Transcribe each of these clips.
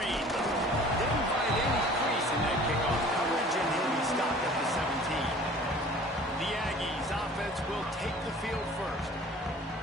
screen. Didn't find any crease in that kickoff coverage, and he'll be stopped at the 17. The Aggies offense will take the field first.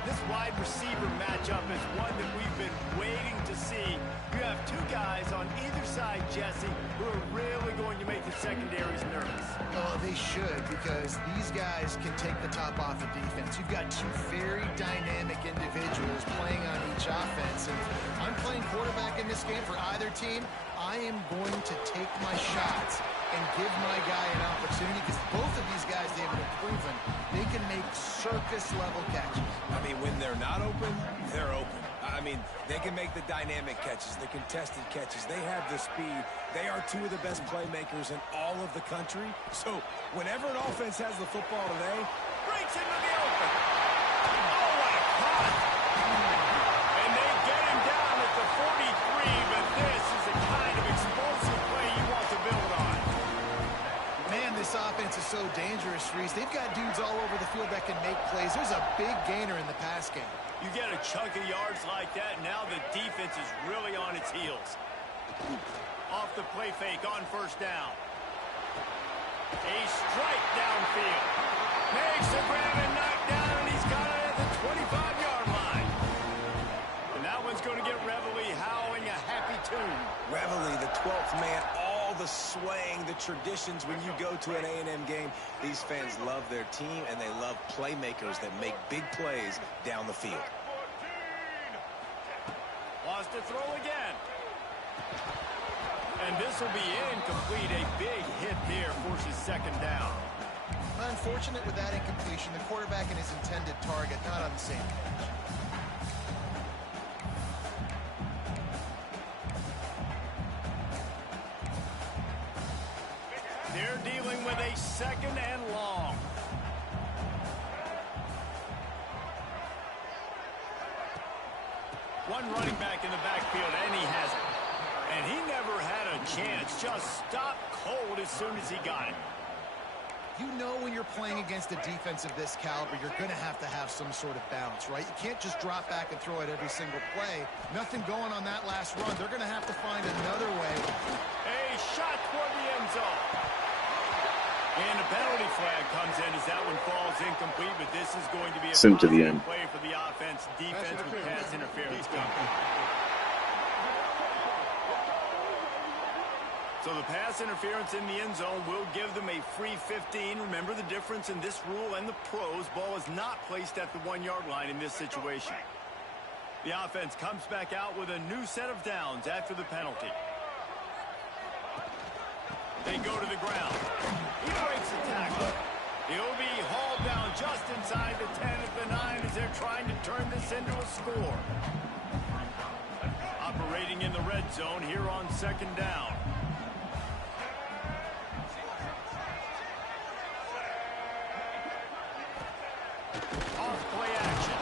This wide receiver matchup is one that we've been waiting to see. You have two guys on either side, Jesse, who are really going to make the secondaries nervous. Oh, they should, because these guys can take the top off the defense. You've got two very dynamic individuals playing on each offense. And I'm playing quarterback in this game for either team. I am going to take my shots and give my guy an opportunity, because both of these guys, David, have proven they can make circus-level catches. I mean, when they're not open, they're open. I mean, they can make the dynamic catches, the contested catches. They have the speed. They are two of the best playmakers in all of the country. So whenever an offense has the football today, breaks into the open. Oh, what a cut. And they get him down at the 43, but this is the kind of explosive play you want to build on. Man, this offense is so dangerous, Reese. They've got dudes all over the field that can make plays. There's a big gainer in the pass game. You get a chunk of yards like that, and now the defense is really on its heels. Off the play fake on first down. A strike downfield. Makes the grab and knock down, and he's got it at the 25-yard line. And that one's going to get Reveille howling a happy tune. Reveille, the 12th man, all the swaying, the traditions when you go to an A&M game. These fans love their team, and they love playmakers that make big plays down the field. Lost to throw again. And this will be incomplete. A big hit there forces second down. Unfortunate with that incompletion. The quarterback and his intended target not on the same page. They're dealing with a second and long. One running back in the backfield, and he has it. And he never had a chance. Just stopped cold as soon as he got it. You know when you're playing against a defense of this caliber, you're going to have some sort of balance, right? You can't just drop back and throw it every single play. Nothing going on that last run. They're going to have to find another way. A shot toward the end zone. And a penalty flag comes in as that one falls incomplete, but this is going to be a positive play for the offense. Defense with pass interference. So the pass interference in the end zone will give them a free 15. Remember the difference in this rule and the pros. Ball is not placed at the 1-yard line in this situation. The offense comes back out with a new set of downs after the penalty. They go to the ground. He breaks the tackle. He'll be hauled down just inside the 10 at the 9 as they're trying to turn this into a score. Operating in the red zone here on second down. Off play action.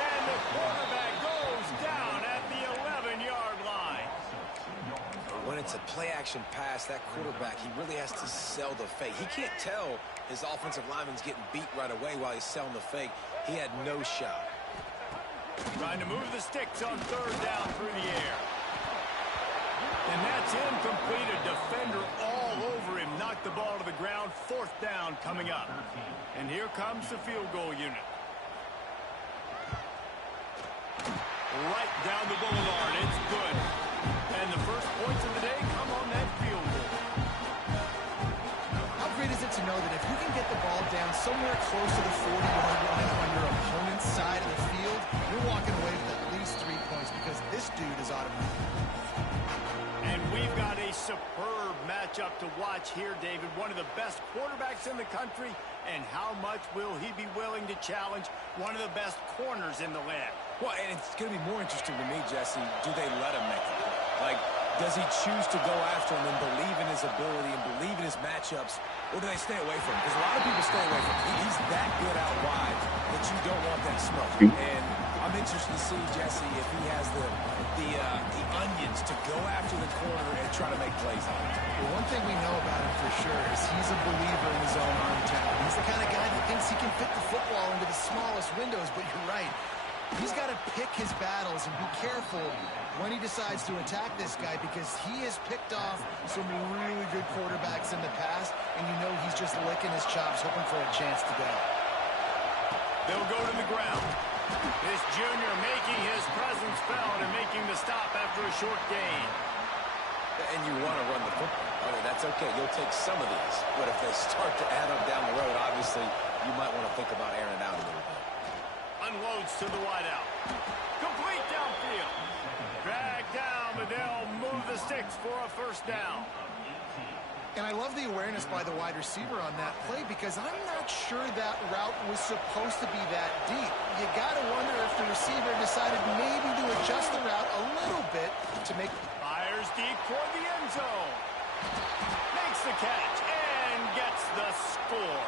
And the quarterback goes down at the 11-yard line. When it's a play-action pass, that quarterback, he really has to sell the fake. He can't tell his offensive lineman's getting beat right away while he's selling the fake. He had no shot. Trying to move the sticks on third down through the air. And that's incomplete. A defender all over him. Knocked the ball to the ground. Fourth down coming up. And here comes the field goal unit. Right down the boulevard. It's good. And the first points of the day come on that field goal. How great is it to know that if you can get the ball down somewhere close to the 40-yard line on your opponent's side of the field, you're walking away with at least 3 points, because this dude is automatic. And we've got a superb matchup to watch here, David. One of the best quarterbacks in the country. And how much will he be willing to challenge one of the best corners in the land? Well, and it's going to be more interesting to me, Jesse, do they let him make it? Like, does he choose to go after him and believe in his ability and believe in his matchups, or do they stay away from him? Because a lot of people stay away from him. He's that good out wide that you don't want that smoke. And I'm interested to see, Jesse, if he has the onions to go after the corner and try to make plays on it. Well, one thing we know about him for sure is he's a believer in his own arm talent. He's the kind of guy that thinks he can fit the football into the smallest windows, but you're right. He's got to pick his battles and be careful when he decides to attack this guy, because he has picked off some really good quarterbacks in the past, and you know he's just licking his chops, hoping for a chance today. They'll go to the ground. This junior making his presence felt and making the stop after a short gain. And you want to run the football. Okay, that's okay. You'll take some of these. But if they start to add up down the road, obviously, you might want to think about airing it out a little bit. Unloads to the wideout. Complete downfield. Drag down, but they'll move the sticks for a first down. And I love the awareness by the wide receiver on that play, because I'm not sure that route was supposed to be that deep. You got to wonder if the receiver decided maybe to adjust the route a little bit to make... Fires deep toward the end zone. Makes the catch and gets the score.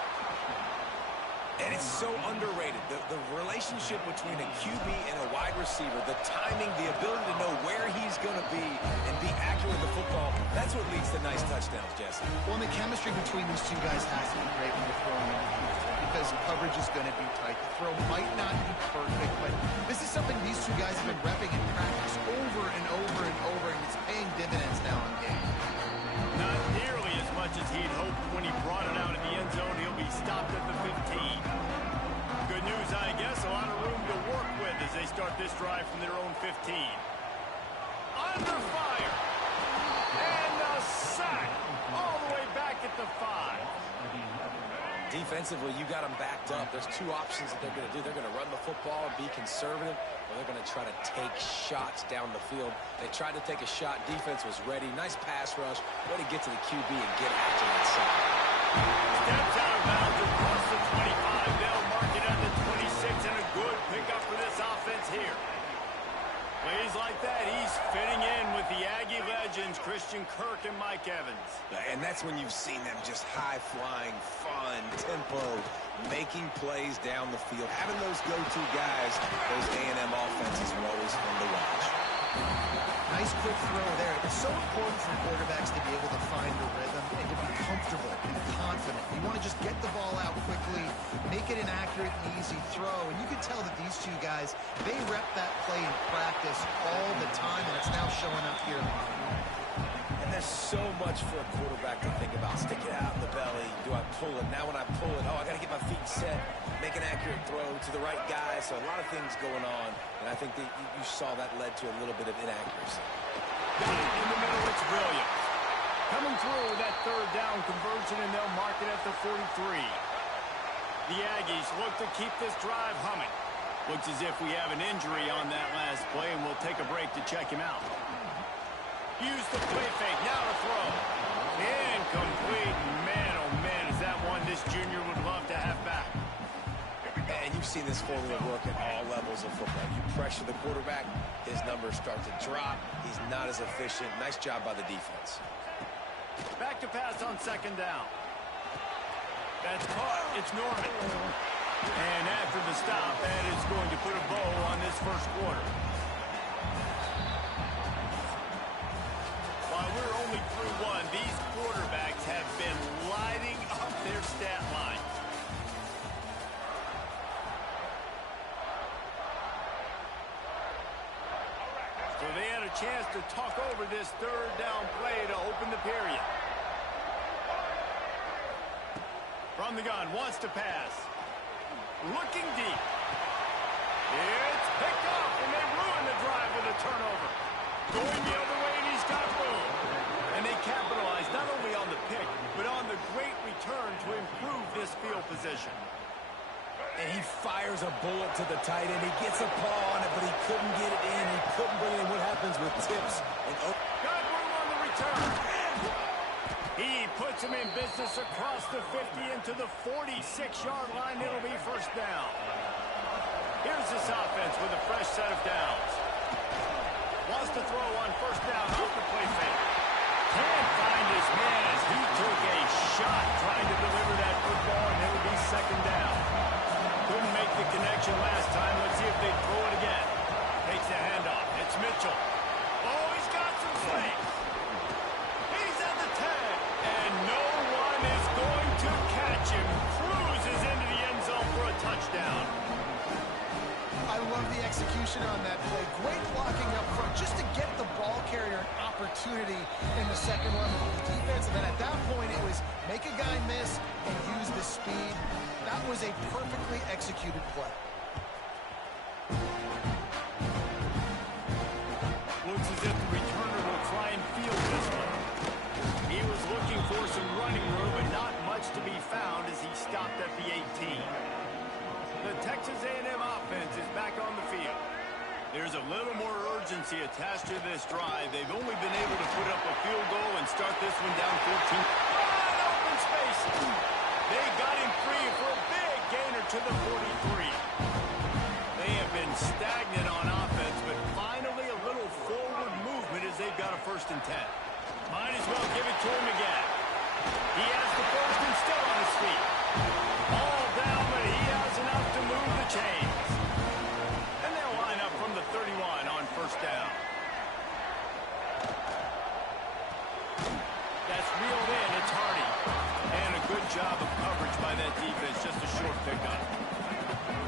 And it's so underrated. The relationship between a QB and a wide receiver, the timing, the ability to know where he's going to be and be accurate with the football, that's what leads to nice touchdowns, Jesse. Well, and the chemistry between these two guys has to be great when you're throwing in Houston, because coverage is going to be tight. The throw might not be perfect, but this is something these two guys have been repping in practice over and over and over, and it's paying dividends now in game. Not nearly as much as he'd hoped when he brought it out in the end zone. He'll be stopped at the 15. Good news, I guess. A lot of room to work with as they start this drive from their own 15. Under fire. And a sack all the way back at the 5. Defensively, you got them backed up. There's two options that they're going to do. They're going to run the football and be conservative, or they're going to try to take shots down the field. They tried to take a shot. Defense was ready. Nice pass rush. Way to get to the QB and get after that side. Steps out of bounds across the 25. They'll mark it at the 26, and a good pickup for this offense here. Plays like that, he's fitting in with the Aggie legends, Christian Kirk and Mike Evans. And that's when you've seen them just high-flying, fun, tempo, making plays down the field. Having those go-to guys, those A&M offenses are always fun to watch. Nice quick throw there. It's so important for quarterbacks to be able to find the rhythm and to be comfortable and confident. You want to just get the ball out quickly, make it an accurate and easy throw. And you can tell that these two guys, they rep that play in practice all the time, and it's now showing up here. And there's so much for a quarterback to think about. Stick it out in the belly. Do I pull it? Now when I pull it, oh, I got to get my feet set, make an accurate throw to the right guy. So a lot of things going on. And I think that you saw that led to a little bit of inaccuracy. Got it in the middle, it's Williams. Coming through with that third down conversion, and they'll mark it at the 43. The Aggies look to keep this drive humming. Looks as if we have an injury on that last play, and we'll take a break to check him out. Use the play fake, now to throw. Incomplete. Man, oh man, is that one this junior would love to have back. And you've seen this formula work at all levels of football. You pressure the quarterback, his numbers start to drop. He's not as efficient. Nice job by the defense. Back to pass on second down. That's caught. It's Norman. And after the stop, that is going to put a bow on this first quarter. While we're only through one, these quarterbacks have been lighting up their stat lines. So they had a chance to talk over this third down play to open the period. From the gun, wants to pass. Looking deep. It's picked off, and they ruin the drive with a turnover. Going the other way, and he's got room. And they capitalize not only on the pick, but on the great return to improve this field position. And he fires a bullet to the tight end. He gets a paw on it, but he couldn't get it in. He couldn't bring it in. What happens with tips? Got room on the return. He puts him in business across the 50 into the 46-yard line. It'll be first down. Here's this offense with a fresh set of downs. Wants to throw on first down off the play fake. Can't find his man as he took a shot trying to deliver that football, and it'll be second down. Couldn't make the connection last time. Let's see if they throw it again. Takes the handoff. It's Mitchell. Oh, he's got some space. He's at the 10. And no one is going to catch him. Cruises into the end zone for a touchdown. I I love the execution on that play. Great blocking up front just to get the ball carrier an opportunity in the second level of the defense. And then at that point, it was make a guy miss and use the speed. That was a perfectly executed play. Looks as if the returner will try and field this one. He was looking for some running room, but not much to be found as he stopped at the 18. The Texas A&M offense is back on the field. There's a little more urgency attached to this drive. They've only been able to put up a field goal and start this one down 14. Wide open space. They got him free for a big gainer to the 43. They have been stagnant on offense, but finally a little forward movement as they've got a 1st and 10. Might as well give it to him again. He has the 1st and still on his feet. All down, but he has enough to move the chains. And they'll line up from the 31 on 1st down. That's reeled in. It's Hardy. And a good job of coverage by that defense. Just a short pickup.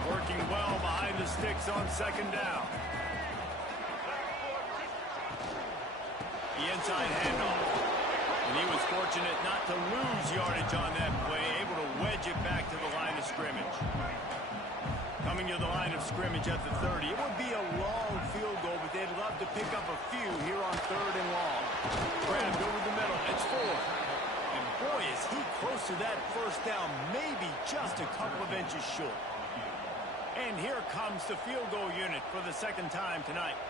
Working well behind the sticks on 2nd down. The inside handoff. And he was fortunate not to lose yardage on that play, able to wedge it back to the line of scrimmage. Coming to the line of scrimmage at the 30. It would be a long field goal, but they'd love to pick up a few here on 3rd and long. Grabbed over the middle. It's 4. And boy, is he close to that 1st down, maybe just a couple of inches short. And here comes the field goal unit for the 2nd time tonight.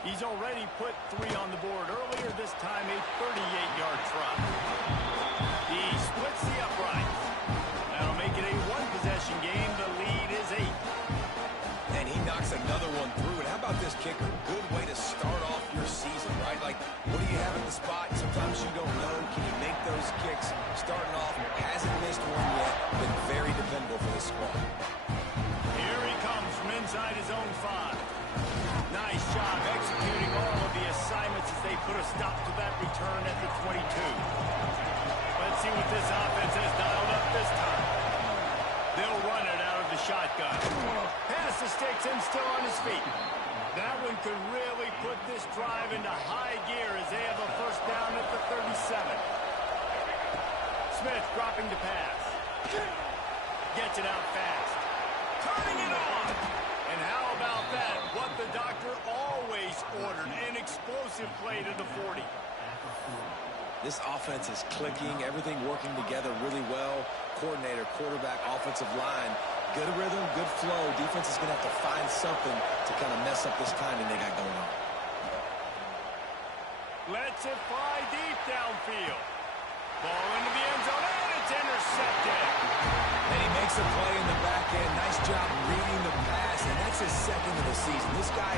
He's already put 3 on the board. Earlier this time, a 38-yard try. He splits the uprights. That'll make it a 1-possession game. The lead is 8. And he knocks another one through. And how about this kicker? Good way to start off your season, right? Like, what do you have at the spot? Sometimes you don't know. Can you make those kicks? Starting off, hasn't missed one yet. Been very dependable for this squad. Here he comes from inside his own 5. Nice job executing all of the assignments as they put a stop to that return at the 22. Let's see what this offense has dialed up this time. They'll run it out of the shotgun. Pass the sticks and still on his feet. That one could really put this drive into high gear as they have a 1st down at the 37. Smith dropping to pass. Gets it out fast. Turning it on. And how about that? What the doctor always ordered, an explosive play to the 40. This offense is clicking, everything working together really well. Coordinator, quarterback, offensive line, good rhythm, good flow. Defense is going to have to find something to kind of mess up this timing they got going on. Lets it fly deep downfield. Ball into the end zone, and it's intercepted. And he makes a play in the back end. Nice job reading the pass, and that's his 2nd of the season. This guy,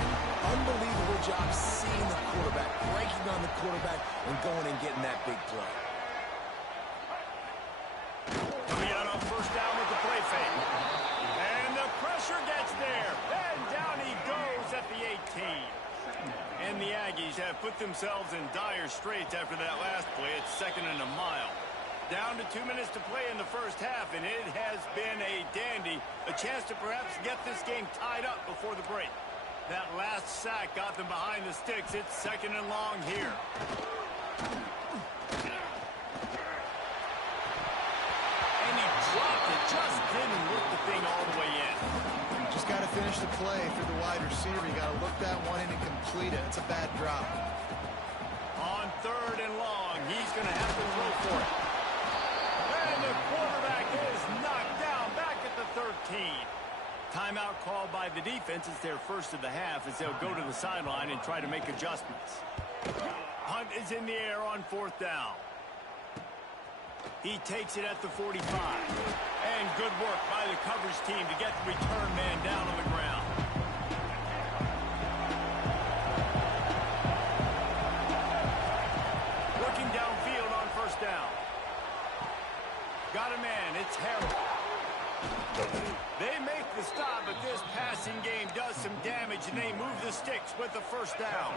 unbelievable job seeing the quarterback, breaking on the quarterback, and going and getting that big play. Coming out on 1st down with the play fake. And the pressure gets there. And down he goes at the 18. And the Aggies have put themselves in dire straits after that last play. It's 2nd and a mile. Down to 2 minutes to play in the 1st half, and it has been a dandy. A chance to perhaps get this game tied up before the break. That last sack got them behind the sticks. It's 2nd and long here. And he dropped it. Just didn't look the thing all the way in. Just got to finish the play for the wide receiver. You got to look that one in and complete it. It's a bad drop. On 3rd and long, he's going to have to throw for it. And the quarterback is knocked down back at the 13. Timeout called by the defense. It's their 1st of the half as they'll go to the sideline and try to make adjustments. Hunt is in the air on 4th down. He takes it at the 45. And good work by the coverage team to get the return man down on the ground. Working downfield on 1st down. Got a man. It's Harrell. They make the stop, but this passing game does some damage, and they move the sticks with the 1st down.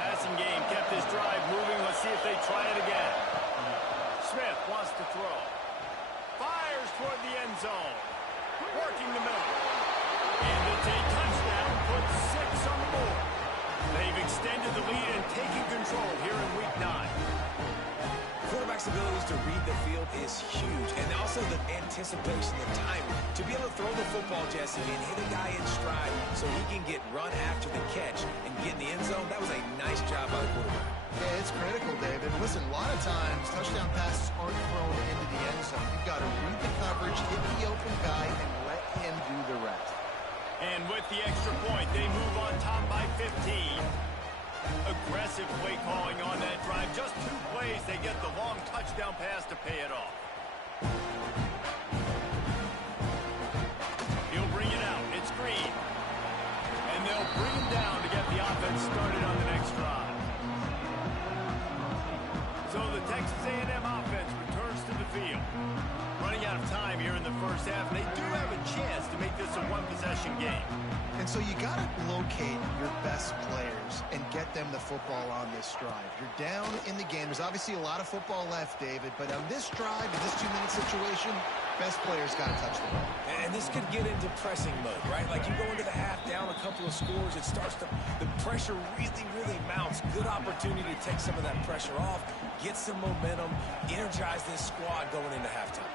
Passing game kept this drive moving. Let's see if they try it again. Smith wants to throw. Fires toward the end zone. Working the middle. Into It's a touchdown, put 6 on the board. They've extended the lead and taken control here in Week 9. Quarterback's abilities to read the field is huge, and also the anticipation, the timing. To be able to throw the football, Jesse, and hit a guy in stride so he can get run after the catch and get in the end zone, that was a nice job by the quarterback. Yeah, it's critical, David. Listen, a lot of times, touchdown passes aren't thrown into the end zone. You've got to read the coverage, hit the open guy, and let him do the rest. And with the extra point, they move on top by 15. Aggressive play calling on that drive. Just 2 plays, they get the long touchdown pass to pay it off. He'll bring it out. It's Green. And they'll bring him down to get the offense started on the next drive. So the Texas A&M offense returns to the field. Running out of time here in the first half, and they do have a chance to make this a one-possession game. And so you got to locate your best players and get them the football on this drive. You're down in the game. There's obviously a lot of football left, David, but on this drive, in this 2-minute situation, best players got to touch the ball. And this could get into pressing mode, right? Like you go into the half down a couple of scores, it starts to, the pressure really, really mounts. Good opportunity to take some of that pressure off, get some momentum, energize this squad going into halftime.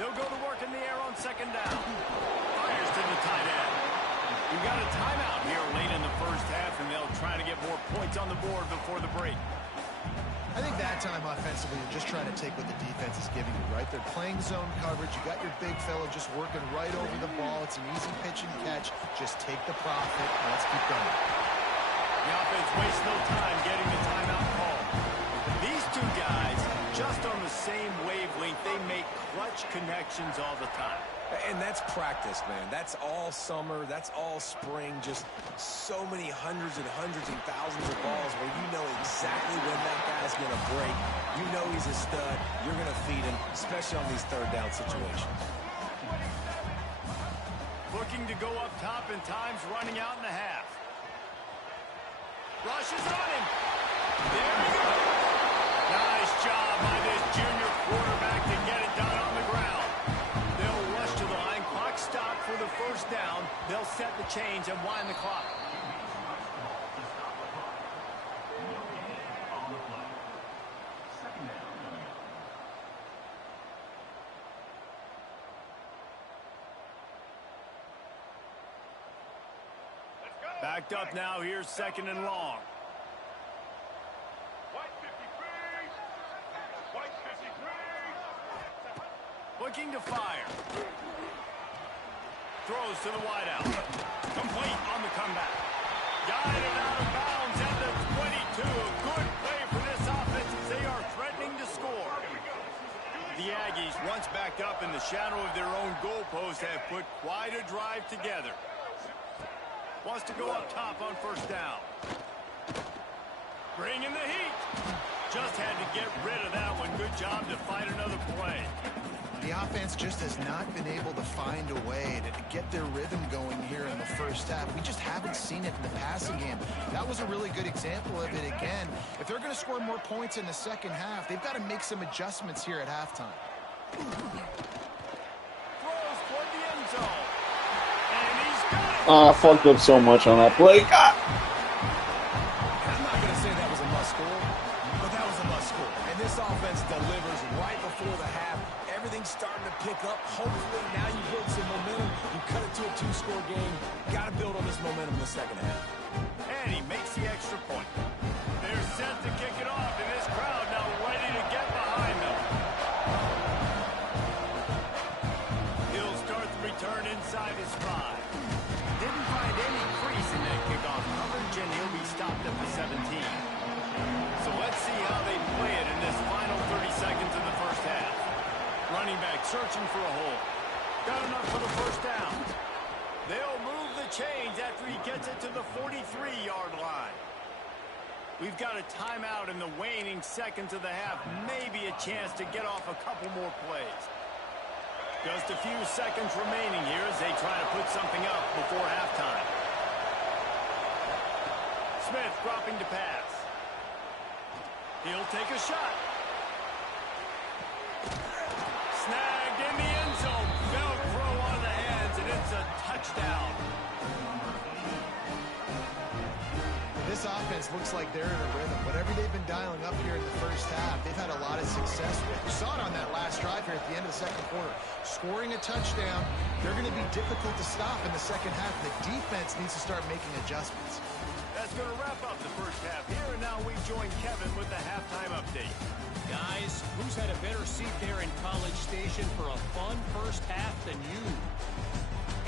They'll go to work in the air on second down. Fires to the tight end. We've got a timeout here late in the first half, and they'll try to get more points on the board before the break. I think that time offensively, you're just trying to take what the defense is giving you, right? They're playing zone coverage. You got your big fellow just working right over the ball. It's an easy pitch and catch. Just take the profit. Let's keep going. The offense wastes no time getting the timeout call. These 2 guys, just on the same wavelength, they make clutch connections all the time. And that's practice, man. That's all summer. That's all spring. Just so many hundreds and thousands of balls where you know exactly when that guy's going to break. You know he's a stud. You're going to feed him, especially on these third down situations. Looking to go up top, and time's running out in the half. Rush is on him. There he goes. Nice job by this junior quarterback to get it done on the ground. They'll rush to the line. Clock stop for the first down. They'll set the chains and wind the clock. Backed up now. Here's second and long. Looking to fire. Throws to the wideout. Complete on the comeback. Guided out of bounds at the 22. A good play for this offense as they are threatening to score. The Aggies, once backed up in the shadow of their own goalpost, have put quite a drive together. Wants to go up top on first down. Bring in the heat. Just had to get rid of that one. Good job to fight another play. The offense just has not been able to find a way to get their rhythm going here in the first half. We just haven't seen it in the passing game. That was a really good example of it again. If they're going to score more points in the second half, they've got to make some adjustments here at halftime. Throws toward the end zone. And he's got it. I fucked up so much on that play. God. I'm not going to say that was a must score, but that was a must score. And this offense delivers right before the half. Everything's starting to pick up. Hopefully now you build some momentum. You cut it to a 2-score game. Got to build on this momentum in the second half. And he makes the extra point. They're set to kick it off, and this crowd now ready to get behind them. He'll start the return inside his 5. Didn't find any crease in that kickoff coverage, and he'll be stopped at the 17. So let's see how they play it in this final 30 seconds of the first half. Running back searching for a hole. Got enough for the first down. They'll move the chains after he gets it to the 43-yard line. We've got a timeout in the waning seconds of the half. Maybe a chance to get off a couple more plays. Just a few seconds remaining here as they try to put something up before halftime. Smith dropping to pass. He'll take a shot. Snagged in the end zone. Velcro on the hands, and it's a touchdown. touchdown. This offense looks like they're in a rhythm. Whatever they've been dialing up here in the first half, they've had a lot of success with. You saw it on that last drive here at the end of the second quarter. Scoring a touchdown, they're going to be difficult to stop in the second half. The defense needs to start making adjustments. That's going to wrap up the first half here, and now we join Kevin with the halftime update. Guys, who's had a better seat there in College Station for a fun first half than you?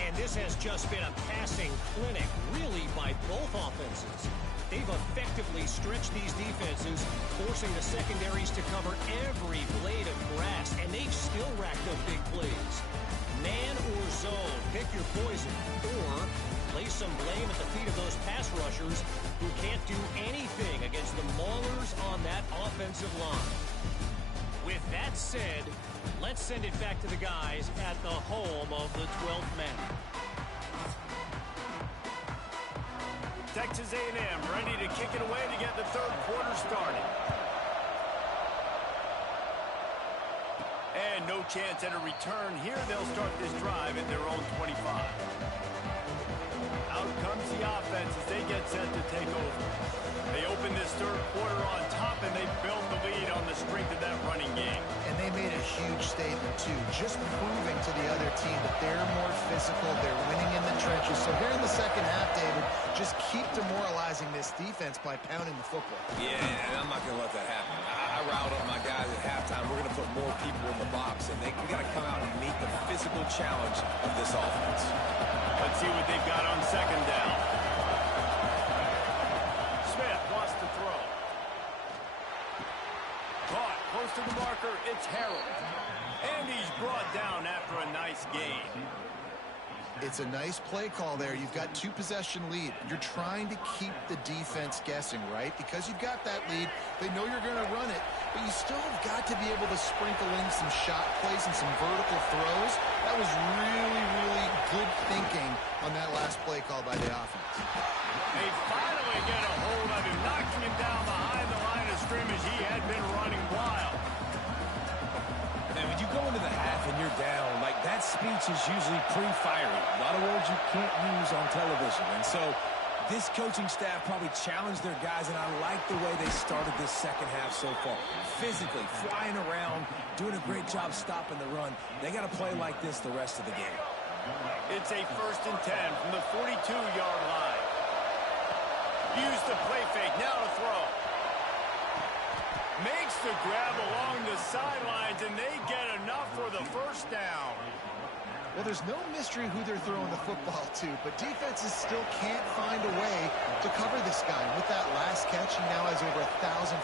And this has just been a passing clinic, really, by both offenses. They've effectively stretched these defenses, forcing the secondaries to cover every blade of grass, and they've still racked up big plays. Man or zone, pick your poison, or place some blame at the feet of those pass rushers who can't do anything against the maulers on that offensive line. With that said, let's send it back to the guys at the home of the 12th man. Texas A&M ready to kick it away to get the third quarter started. And no chance at a return here. They'll start this drive at their own 25. Out comes the offense as they get set to take over. They open this third quarter on top, and they build the lead on the strength of that running game. And they made a huge statement, too, just proving to the other team that they're more physical, they're winning in the trenches. So here in the second half, David, just keep demoralizing this defense by pounding the football. Yeah, and I'm not going to let that happen. I riled up my guys at halftime. We're going to put more people in the box, and we got to come out and meet the physical challenge of this offense. Let's see what they've got on second down. Smith wants to throw. Caught close to the marker. It's Harold. And he's brought down after a nice gain. It's a nice play call there. You've got two-possession lead. You're trying to keep the defense guessing, right? Because you've got that lead. They know you're going to run it, but you still have got to be able to sprinkle in some shot plays and some vertical throws. That was really, really good thinking on that last play call by the offense. They finally get a hold of him, knocking him down behind the line of scrimmage. He had been running wild. And when you go into the half and you're down, like that speech is usually pretty fiery. A lot of words you can't use on television. And so this coaching staff probably challenged their guys, and I like the way they started this second half so far. Physically, flying around, doing a great job stopping the run. They got to play like this the rest of the game. It's a 1st and 10 from the 42-yard line. Use the play fake, now to throw. Makes the grab along the sidelines, and they get enough for the first down. Well, there's no mystery who they're throwing the football to, but defenses still can't find a way to cover this guy. With that last catch, he now has over 1,500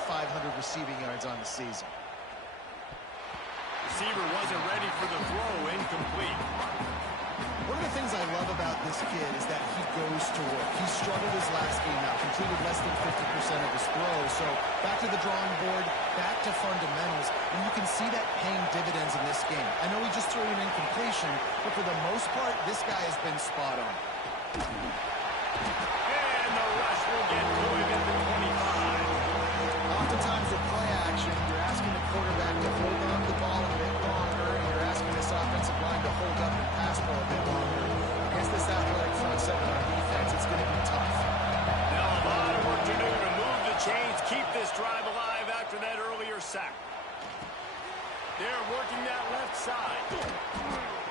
receiving yards on the season. Receiver wasn't ready for the throw, incomplete. One of the things I love about this kid is that he goes to work. He struggled his last game out, completed less than 50% of his throws. So back to the drawing board, back to fundamentals, and you can see that paying dividends in this game. I know he just threw an incompletion, but for the most part, this guy has been spot on. And the rush will get to him at the 25. Oftentimes with play action, you're asking the quarterback to hold on to the ball a bit longer, and you're asking this offensive line to hold up and pass ball a bit longer. Against this athletic front seven on defense, it's going to be tough. Now a lot of work to do to move the chains, keep this drive alive after that earlier sack. They're working that left side.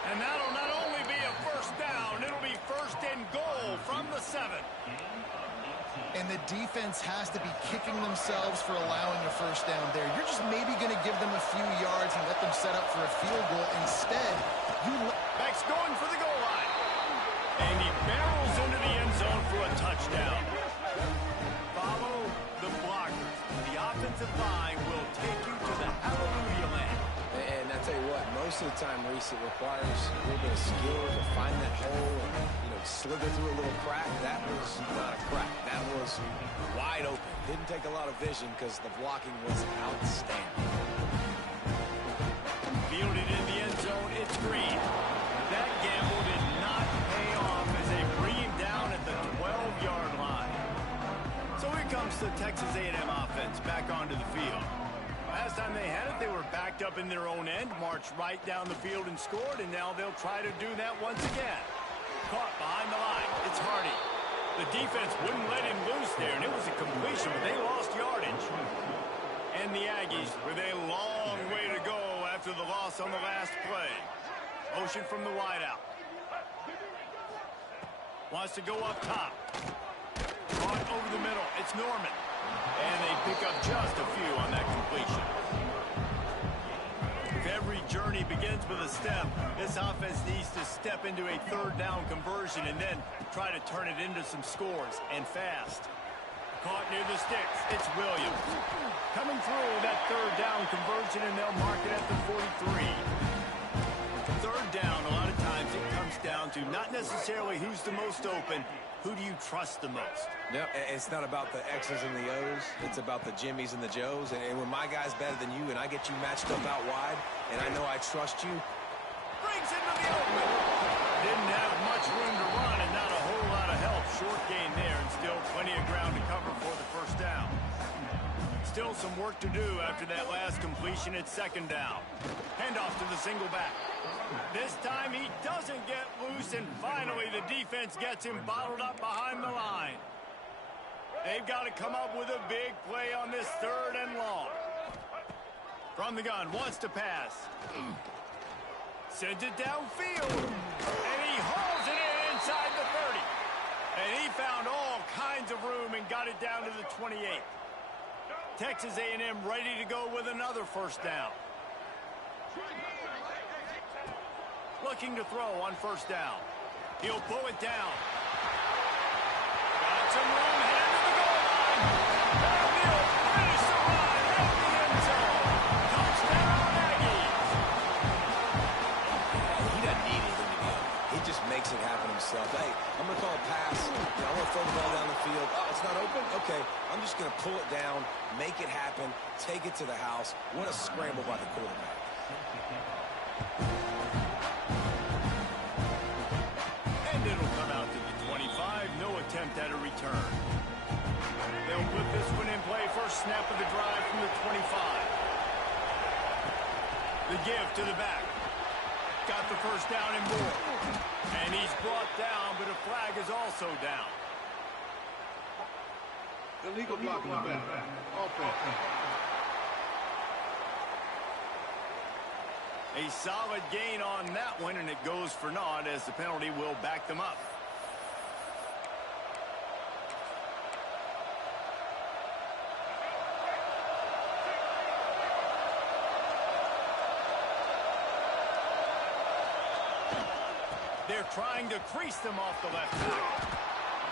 And that'll not only be a first down, it'll be 1st and goal from the 7. And the defense has to be kicking themselves for allowing a first down there. You're just maybe going to give them a few yards and let them set up for a field goal. Instead, Beck's going for the goal line. And he barrels into the end zone for a touchdown. Follow the blockers. The offensive line will take you to the hallelujah land. And I tell you what, most of the time, Reese, it requires a little bit of skill to find that hole and, slither through a little crack. That was not a crack. That was wide open. Didn't take a lot of vision because the blocking was outstanding. Fielded in the end zone, it's Green. That gamble did not pay off as they bring him down at the 12-yard line. So here comes the Texas A&M offense back onto the field. Last time they had it, they were backed up in their own end, marched right down the field and scored, and now they'll try to do that once again. caught behind the line. It's Hardy. The defense wouldn't let him loose there, and it was a completion, but they lost yardage. And the Aggies with a long way to go after the loss on the last play. Motion from the wideout. Wants to go up top. Caught over the middle. It's Norman. And they pick up just a few on that completion. If every journey begins with a step, this offense needs to step into a third down conversion and then try to turn it into some scores, and fast. Caught near the sticks. It's Williams. Coming through that third down conversion, and they'll mark it at the 43. Third down, a lot of times it comes down to not necessarily who's the most open, who do you trust the most? Yep, it's not about the X's and the O's. It's about the Jimmies and the Joes. And when my guy's better than you and I get you matched up out wide and I know I trust you. Brings into the open. Didn't have much room to run and not a whole lot of help. Short gain there and still plenty of ground to cover for the first down. Still some work to do after that last completion at second down. Handoff to the single back. This time he doesn't get loose, and finally the defense gets him bottled up behind the line. They've got to come up with a big play on this third and long. From the gun, wants to pass. Sends it downfield, and he hauls it in inside the 30. And he found all kinds of room and got it down to the 28. Texas A&M ready to go with another first down. Looking to throw on first down. He'll pull it down. Got some room, headed to the goal line. And he'll finish the run at the end zone. Touchdown, Aggies. He doesn't need anything to go. He just makes it happen himself. Hey, I'm going to call a pass. I'm going to throw the ball down the field. Oh, it's not open? Okay. I'm just going to pull it down, make it happen, take it to the house. What a scramble by the quarterback. It'll come out to the 25. No attempt at a return. They'll put this one in play. First snap of the drive from the 25. The give to the back. Got the first down and more. And he's brought down, but a flag is also down. Illegal block in the back. Offense. A solid gain on that one, and it goes for naught as the penalty will back them up. They're trying to crease them off the left tackle.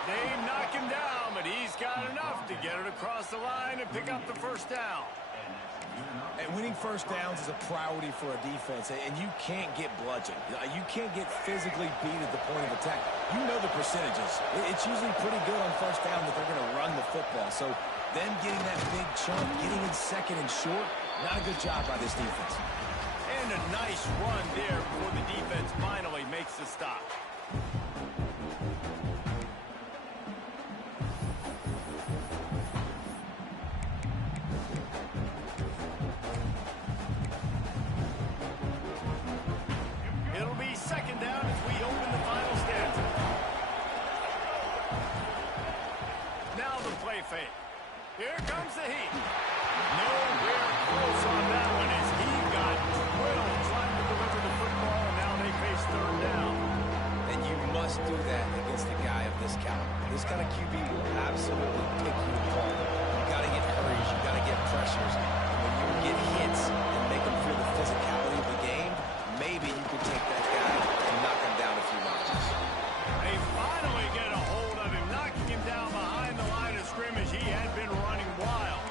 They knock him down, but he's got enough to get it across the line and pick up the first down. And winning first downs is a priority for a defense, and you can't get bludgeoned. You can't get physically beat at the point of attack. You know the percentages. It's usually pretty good on first down that they're going to run the football. So them getting that big chunk, getting in second and short, not a good job by this defense. And a nice run there before the defense finally makes the stop. Second down as we open the final stanza. Now the play fake. Here comes the heat. Nowhere close on that one as he got drilled trying to deliver the football, and now they face third down. And you must do that against a guy of this caliber. This kind of QB will absolutely pick you apart. You've got to get hurries. You've got to get pressures. And when you get hits and make them feel the physicality of the game, maybe you can take that guy and knock him down a few notches. They finally get a hold of him, knocking him down behind the line of scrimmage. He had been running wild.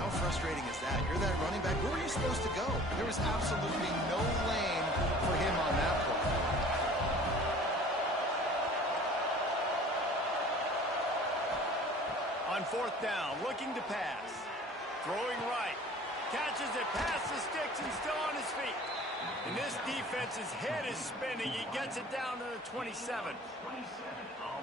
How frustrating is that? You're that running back. Where were you supposed to go? There was absolutely no lane for him on that play. On fourth down, looking to pass. Throwing right. Catches it past the sticks and still on his feet. And this defense's head is spinning. He gets it down to the 27.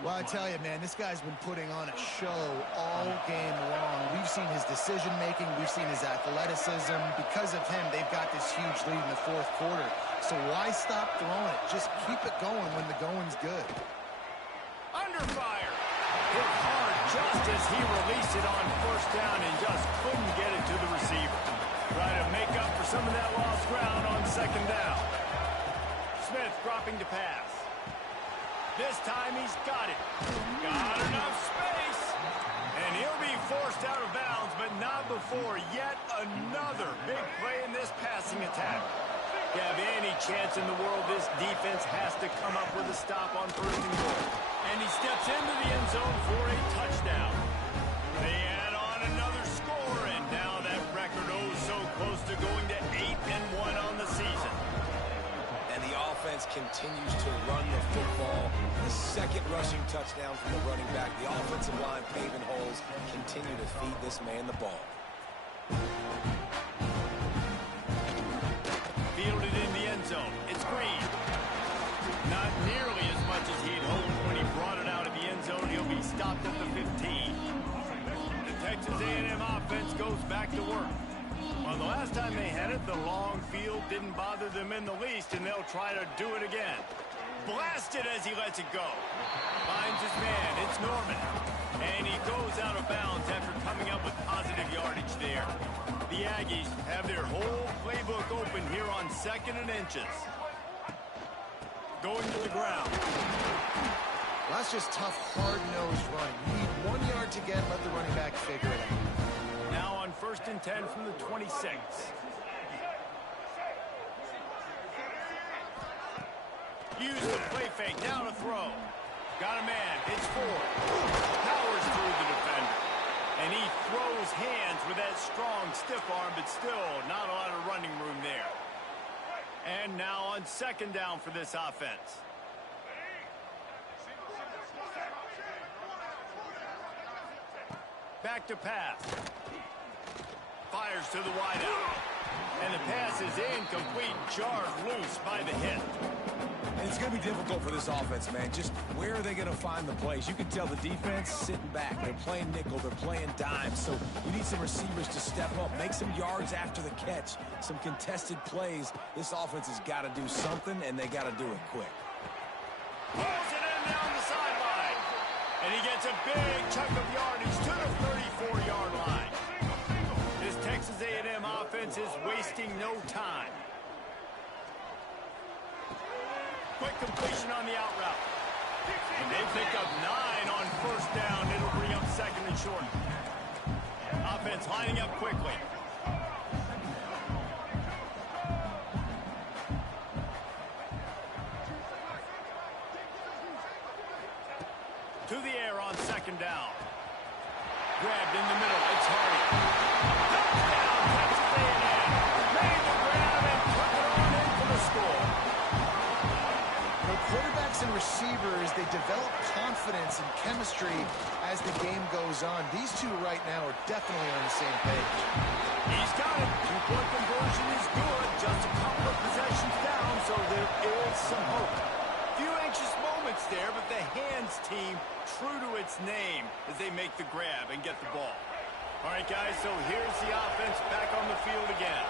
Well, I tell you, man, this guy's been putting on a show all game long. We've seen his decision-making. We've seen his athleticism. Because of him, they've got this huge lead in the fourth quarter. So why stop throwing it? Just keep it going when the going's good. Under fire. Hit hard just as he released it on first down and just couldn't get it to the receiver. Try to make up for some of that lost ground on second down. Smith dropping to pass. This time he's got it. Got enough space. And he'll be forced out of bounds, but not before yet another big play in this passing attack. If you have any chance in the world, this defense has to come up with a stop on first and goal. And he steps into the end zone for a touchdown. They add on another score, and now that record so close to going to 8-1 on the season. And the offense continues to run the football. The second rushing touchdown from the running back. The offensive line paving holes continue to feed this man the ball. Fielded in the end zone. It's Green. Not nearly as much as he'd hoped when he brought it out of the end zone. He'll be stopped at the 15. The Texas A&M offense goes back to work. Well, the last time they had it, the long field didn't bother them in the least, and they'll try to do it again. Blasted as he lets it go. Finds his man. It's Norman. And he goes out of bounds after coming up with positive yardage there. The Aggies have their whole playbook open here on 2nd and inches. Going to the ground. Well, that's just tough, hard-nosed running. You need 1 yard to get, let the running back figure it out. Now on 1st and 10 from the 26. Use the play fake, now to throw. Got a man, it's Ford. Powers through the defender. And he throws hands with that strong, stiff arm, but still not a lot of running room there. And now on 2nd down for this offense. Back to pass. Fires to the wideout. And the pass is incomplete, jarred loose by the hit. And it's going to be difficult for this offense, man. Just where are they going to find the plays? You can tell the defense sitting back. They're playing nickel. They're playing dime. So you need some receivers to step up, make some yards after the catch, some contested plays. This offense has got to do something, and they got to do it quick. Pulls it in down the sideline. And he gets a big chunk of yardage to the 34-yard line. This Texas A&M offense is wasting no time. Quick completion on the out route. And they pick up 9 on 1st down. It'll bring up 2nd and short. Offense lining up quickly. To the air on 2nd down. Grabbed in the middle. It's Hardy. Touchdown, Texas A&M. Made the grab and took it on in for the score. Quarterbacks and receivers, they develop confidence and chemistry as the game goes on. These two right now are definitely on the same page. He's got it. 2-point conversion is good. Just a couple of possessions down, so there is some hope. Few anxious moments there, but the hands team true to its name as they make the grab and get the ball. All right, guys, so here's the offense back on the field again.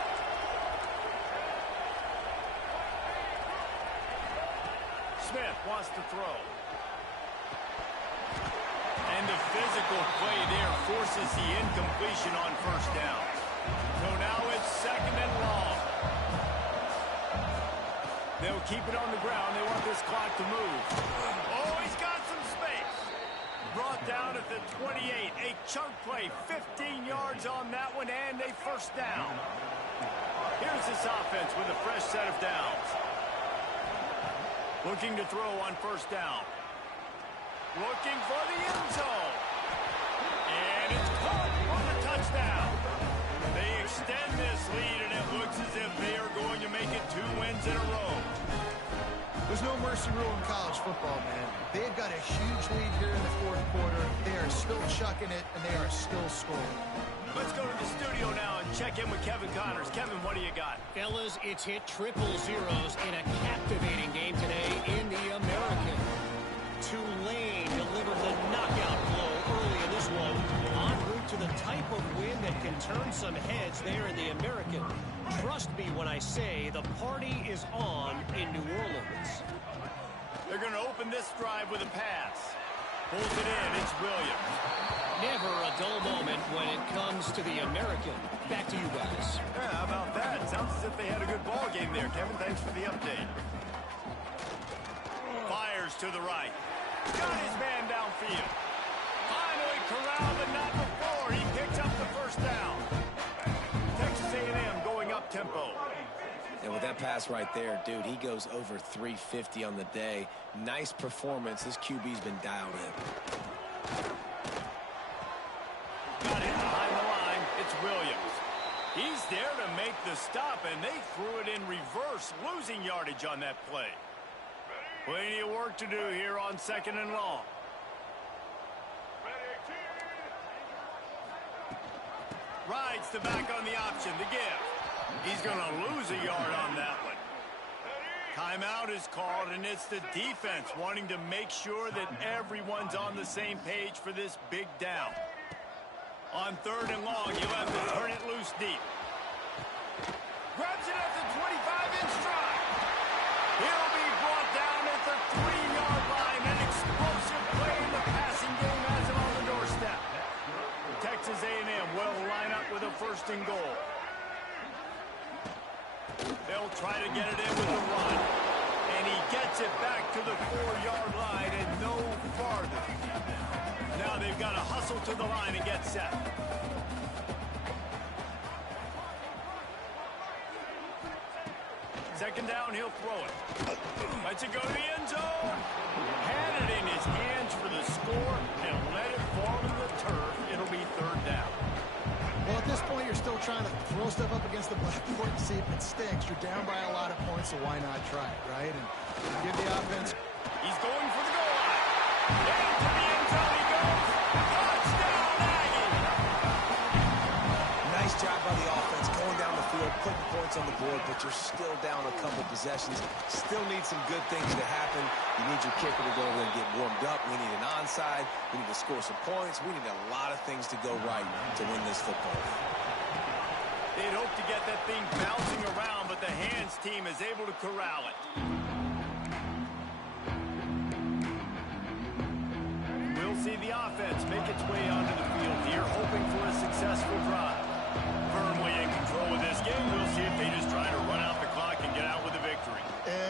Smith wants to throw. And the physical play there forces the incompletion on 1st down. So now it's 2nd and long. They'll keep it on the ground. They want this clock to move. Oh, he's got some space. Brought down at the 28. A chunk play, 15 yards on that one, and a 1st down. Here's this offense with a fresh set of downs. Looking to throw on 1st down. Looking for the end zone. And it's caught for the touchdown. They extend this lead, and it looks as if they are going to make it 2 wins in a row. There's no mercy rule in college football, man. They've got a huge lead here in the 4th quarter. They are still chucking it, and they are still scoring. Let's go to the studio now and check in with Kevin Connors. Kevin, what do you got? Fellas, it's hit triple zeros in a captivating game today in the American. Tulane delivered the knockout blow early in this one, en route to the type of win that can turn some heads there in the American. Trust me when I say the party is on in New Orleans. They're going to open this drive with a pass. Pulls it in. It's Williams. Never a dull moment when it comes to the American. Back to you guys. Yeah, how about that? Sounds as if they had a good ball game there, Kevin. Thanks for the update. Fires to the right. Got his man downfield. Finally corralled, but not before. He picks up the first down. Texas A&M going up tempo. And with that pass right there, dude, he goes over 350 on the day. Nice performance. This QB's been dialed in. Got it behind the line. It's Williams. He's there to make the stop, and they threw it in reverse, losing yardage on that play. Plenty of work to do here on 2nd and long. Rides the back on the option to give. He's going to lose a yard on that one. Timeout is called, and it's the defense wanting to make sure that everyone's on the same page for this big down. On 3rd and long, you'll have to turn it loose deep. Grabs it at the 25-inch stride. He'll be brought down at the 3-yard line. An explosive play in the passing game has him on the doorstep. Texas A&M will line up with a 1st and goal. They'll try to get it in with the run. And he gets it back to the 4-yard line and no farther. Now they've got to hustle to the line and get set. Second down, he'll throw it. Lets it go to the end zone. Had it in his hands for the score and let it fall to the turf. It'll be 3rd down. Well, at this point, you're still trying to throw stuff up against the blackboard and see if it sticks. You're down by a lot of points, so why not try it, right? And give the offense. He's going for the goal line. Into the end zone he goes. Touchdown, Aggie! Nice job by the offense going down the field, putting points on the board, but you're still down a couple possessions. Still need some good things to happen. You need your kicker to go over and get warmed up. We need an onside. We need to score some points. We need a lot of things to go right to win this football game. They'd hope to get that thing bouncing around, but the hands team is able to corral it. We'll see the offense make its way onto the field here, hoping for a successful drive. Firmly in control of this game. We'll see if they just try to run out the clock and get out with a victory.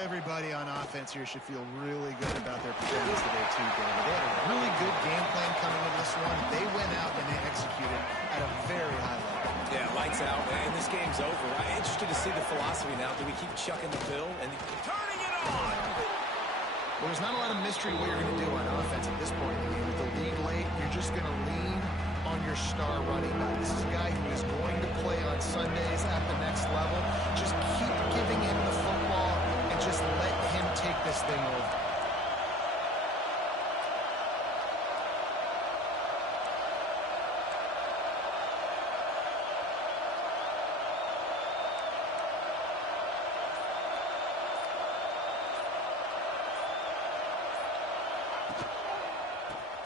Everybody on offense here should feel really good about their performance today, too, David. They had a really good game plan coming into this one. They went out and they executed at a very high level. Yeah, lights out, and this game's over. I'm interested to see the philosophy now. Do we keep chucking the pill? And Turning it on! Well, there's not a lot of mystery what you're going to do on offense at this point in the game. With the lead late, you're just going to lean on your star running back. This is a guy who is going to play on Sundays at the next level. Just keep giving him the football and just let him take this thing over.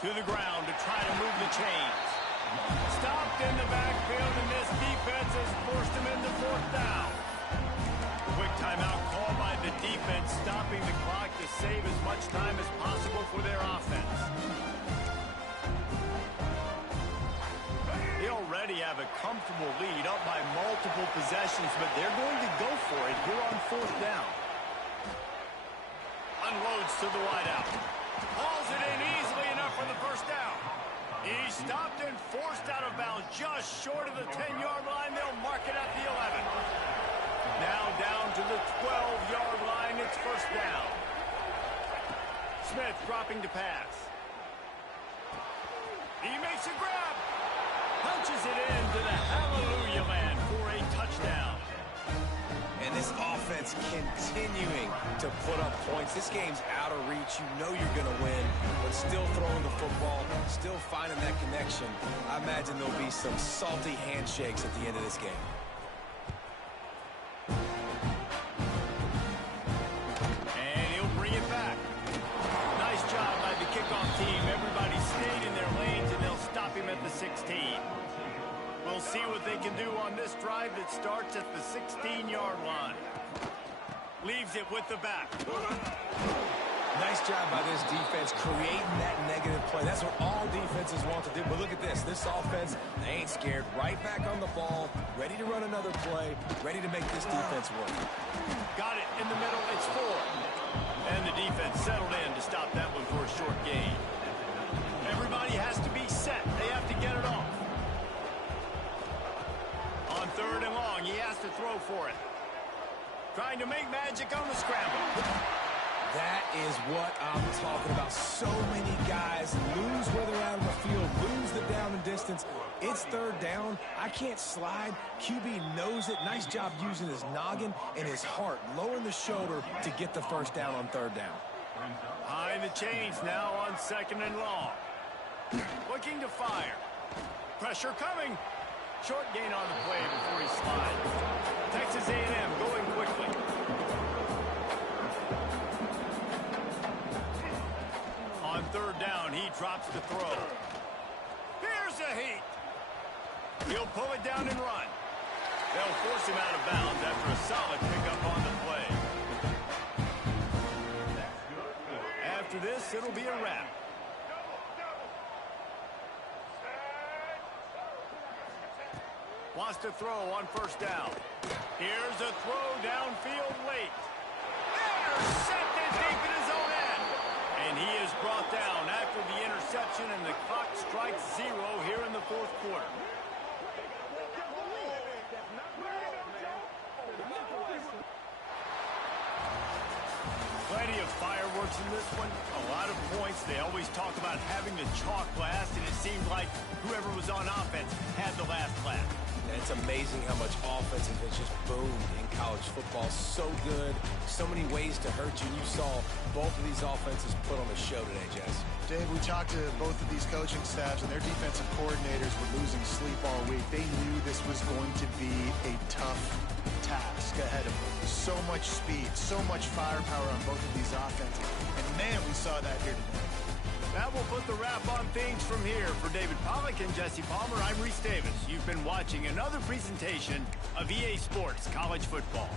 To the ground to try to move the chains. Stopped in the backfield, and this defense has forced him into 4th down. Quick timeout called by the defense, stopping the clock to save as much time as possible for their offense. They already have a comfortable lead, up by multiple possessions, but they're going to go for it here on 4th down. Unloads to the wideout. Hauls it in easily enough for the 1st down. He stopped and forced out of bounds just short of the 10-yard line. They'll mark it at the 11. Now down to the 12-yard line. It's 1st down. Smith dropping to pass. He makes a grab. Punches it into the hallelujah land for a touchdown. this offense defense continuing to put up points. This game's out of reach. You know you're going to win, but still throwing the football, still finding that connection. I imagine there'll be some salty handshakes at the end of this game. And he'll bring it back. Nice job by the kickoff team. Everybody stayed in their lanes, and they'll stop him at the 16. We'll see what they can do on this drive that starts at the 16-yard line. Leaves it with the back. Nice job by this defense creating that negative play. That's what all defenses want to do. But look at this. This offense, they ain't scared. Right back on the ball, ready to run another play, ready to make this defense work. Got it in the middle. It's 4. And the defense settled in to stop that one for a short gain. Everybody has to be set. They have to get it off. On 3rd and long, he has to throw for it. Trying to make magic on the scramble. That is what I'm talking about. So many guys lose where they're out on the field, lose the down and distance. It's 3rd down. I can't slide. QB knows it. Nice job using his noggin and his heart, lowering the shoulder to get the first down on 3rd down. Behind the chains now on 2nd and long. Looking to fire. Pressure coming. Short gain on the play before he slides. Texas A&M going quickly. On 3rd down, he drops the throw. Here's a heat. He'll pull it down and run. They'll force him out of bounds after a solid pickup on the play. After this, it'll be a wrap. Wants to throw on 1st down. Here's a throw downfield late. Intercepted deep in his own end. And he is brought down after the interception, and the clock strikes 0 here in the 4th quarter. Plenty of fireworks in this one. A lot of points. They always talk about having the chalk last, and it seemed like whoever was on offense had the last laugh. And it's amazing how much offense has just boomed in college football. So good. So many ways to hurt you. And you saw both of these offenses put on a show today, Jess. Dave, we talked to both of these coaching staffs, and their defensive coordinators were losing sleep all week. They knew this was going to be a tough task ahead of them. So much speed, so much firepower on both of these offenses. And, man, we saw that here today. That will put the wrap on things from here. For David Pollack and Jesse Palmer, I'm Reese Davis. You've been watching another presentation of EA Sports College Football.